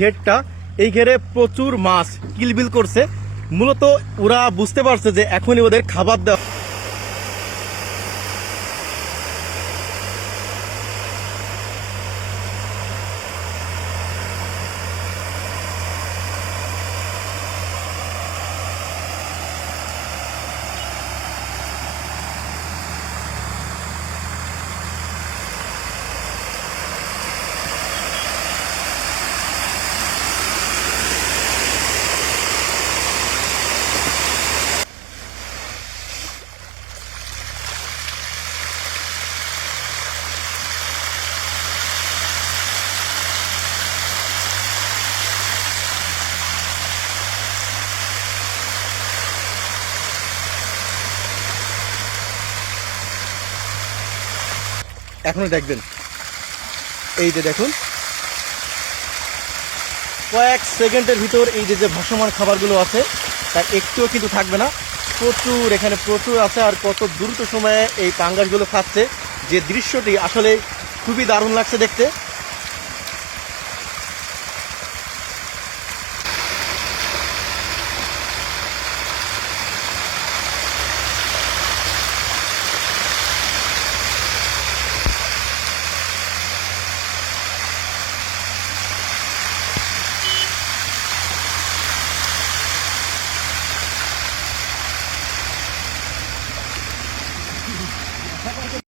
ঘেরটা, এই ঘেরে প্রচুর মাছ কিলবিল করছে। মূলত ওরা বুঝতে পারছে যে এখনই ওদের খাবার দেওয়া। এখনো দেখবেন, এই যে দেখুন কয়েক সেকেন্ডের ভিতর এই যে ভাসমান খাবারগুলো আছে তার একটুও কিন্তু থাকবে না। প্রচুর এখানে প্রচুর আছে, আর কত দ্রুত সময়ে এই পাঙ্গাসগুলো খাচ্ছে, যে দৃশ্যটি আসলে খুবই দারুণ লাগছে দেখতে।